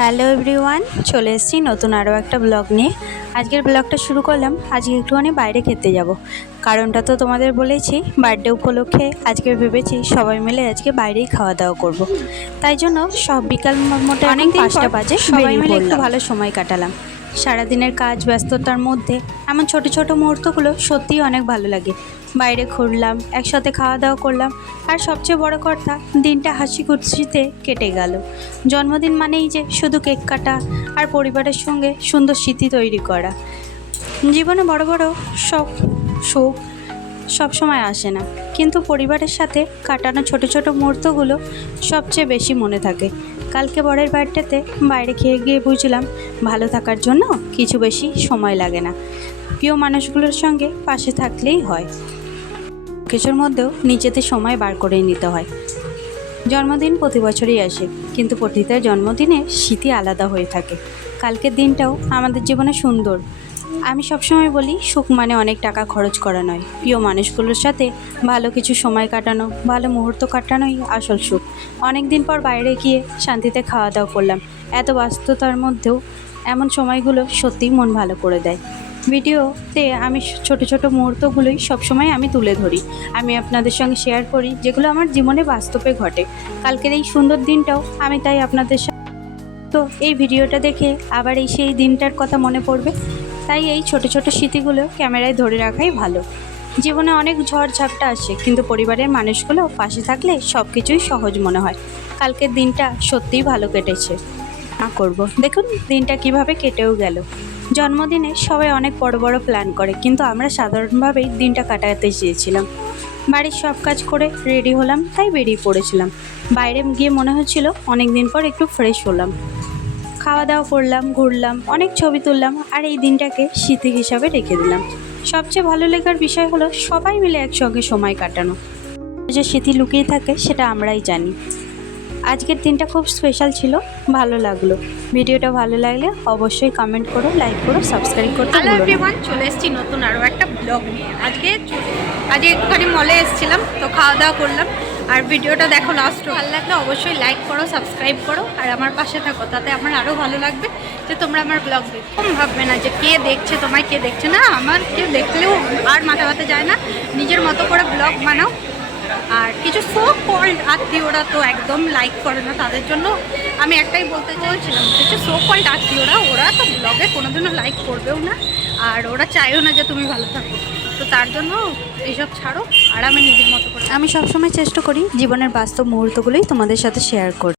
Hello everyone, চলে এসেছি নতুন আরও একটা ব্লগ নিয়ে। আজকের ব্লগটা শুরু করলাম। আজকে একটুখানি বাইরে খেতে যাব। কারণটা তো তোমাদের বলেছি, বার্থডে উপলক্ষে আজকে ভেবেছি সবাই মিলে আজকে বাইরেই খাওয়া দাওয়া করব। তাই জন্য সব বিকাল মোটে অনেক 5টা বাজে সবাই মিলে একটু ভালো সময় কাটালাম। সারাদিনের কাজ ব্যস্ততার মধ্যে এমন ছোট ছোট মুহূর্তগুলো সত্যিই অনেক ভালো লাগে। বাইরে ঘুরলাম, একসাথে খাওয়া দাওয়া করলাম, আর সবচেয়ে বড় কথা, দিনটা হাসি খুশিতে কেটে গেল। জন্মদিন মানেই যে শুধু কেক কাটা আর পরিবারের সঙ্গে সুন্দর স্মৃতি তৈরি করা। জীবনে বড় বড় সব সুখ সবসময় আসে না, কিন্তু পরিবারের সাথে কাটানো ছোট ছোট মুহূর্তগুলো সবচেয়ে বেশি মনে থাকে। কালকে বরের বার্থডেতে বাইরে খেয়ে গিয়ে বুঝলাম, ভালো থাকার জন্য কিছু বেশি সময় লাগে না, প্রিয় মানুষগুলোর সঙ্গে পাশে থাকলেই হয়। কিছুর মধ্যেও নিজেদের সময় বার করে নিতে হয়। জন্মদিন প্রতি বছরই আসে, কিন্তু প্রতিটা জন্মদিনের স্মৃতি আলাদা হয়ে থাকে। কালকের দিনটাও আমাদের জীবনে সুন্দর। আমি সবসময় বলি, সুখ মানে অনেক টাকা খরচ করা নয়, প্রিয় মানুষগুলোর সাথে ভালো কিছু সময় কাটানো, ভালো মুহূর্ত কাটানোই আসল সুখ। অনেক দিন পর বাইরে গিয়ে শান্তিতে খাওয়া দাওয়া করলাম। এত ব্যস্ততার মধ্যেও এমন সময়গুলো সত্যিই মন ভালো করে দেয়। ভিডিওতে আমি ছোট ছোট মুহূর্তগুলোই সবসময় আমি তুলে ধরি, আমি আপনাদের সঙ্গে শেয়ার করি, যেগুলো আমার জীবনে বাস্তবে ঘটে। কালকের এই সুন্দর দিনটাও আমি তাই আপনাদের তো এই ভিডিওটা দেখে আবার সেই দিনটার কথা মনে পড়বে। তাই এই ছোট ছোট স্মৃতিগুলো ক্যামেরায় ধরে রাখাই ভালো। জীবনে অনেক ঝড় ঝাপটা আসে, কিন্তু পরিবারের মানুষগুলো পাশে থাকলে সব কিছুই সহজ মনে হয়। কালকের দিনটা সত্যিই ভালো কেটেছে। করব, দেখুন দিনটা কিভাবে কেটেও গেল। জন্মদিনে সবাই অনেক বড় বড় প্ল্যান করে, কিন্তু আমরা সাধারণভাবেই দিনটা কাটাতে চেয়েছিলাম। বাড়ির সব কাজ করে রেডি হলাম, তাই বেরিয়ে পড়েছিলাম। বাইরে গিয়ে মনে হচ্ছিল অনেক দিন পর একটু ফ্রেশ হলাম। খাওয়া দাওয়া করলাম, ঘুরলাম, অনেক ছবি তুললাম, আর এই দিনটাকে স্মৃতি হিসাবে রেখে দিলাম। সবচেয়ে ভালো লাগার বিষয় হলো সবাই মিলে একসঙ্গে সময় কাটানো। যে স্মৃতি লুকিয়ে থাকে সেটা আমরাই জানি। আজকের দিনটা খুব স্পেশাল ছিল, ভালো লাগলো। ভিডিওটা ভালো লাগলে অবশ্যই কমেন্ট করো, লাইক করো, সাবস্ক্রাইব করতে ভুলো না। হ্যালো এভরিওয়ান, চলে এসেছি নতুন আরও একটা ব্লগ নিয়ে। আজকে একটুখানি মলে এসেছিলাম, তো খাওয়া দাওয়া করলাম। আর ভিডিওটা দেখো লাস্ট, ভালো লাগলে অবশ্যই লাইক করো, সাবস্ক্রাইব করো, আর আমার পাশে থাকো, তাতে আমার আরও ভালো লাগবে যে তোমরা আমার ব্লগ দেখো। ভাববে না যে কে দেখছে, তোমায় কে দেখছে না, আমার কেউ দেখলেও আর মাথা ব্যথা যায় না। নিজের মতো করে ব্লগ বানাও। আর কিছু সো কল্ড আত্মীয়রা তো একদম লাইক করে না, তাদের জন্য আমি একটাই বলতে চাইছিলাম, কিছু সো কল্ড আত্মীয়রা, ওরা তো ব্লগে কোনোদিনও লাইক করবেও না, আর ওরা চাইও না যে তুমি ভালো থাকো। তো তার জন্য এইসব ছাড়ো, আর আমি নিজের মতো করে আমি সবসময় চেষ্টা করি জীবনের বাস্তব মুহূর্তগুলোই তোমাদের সাথে শেয়ার করি।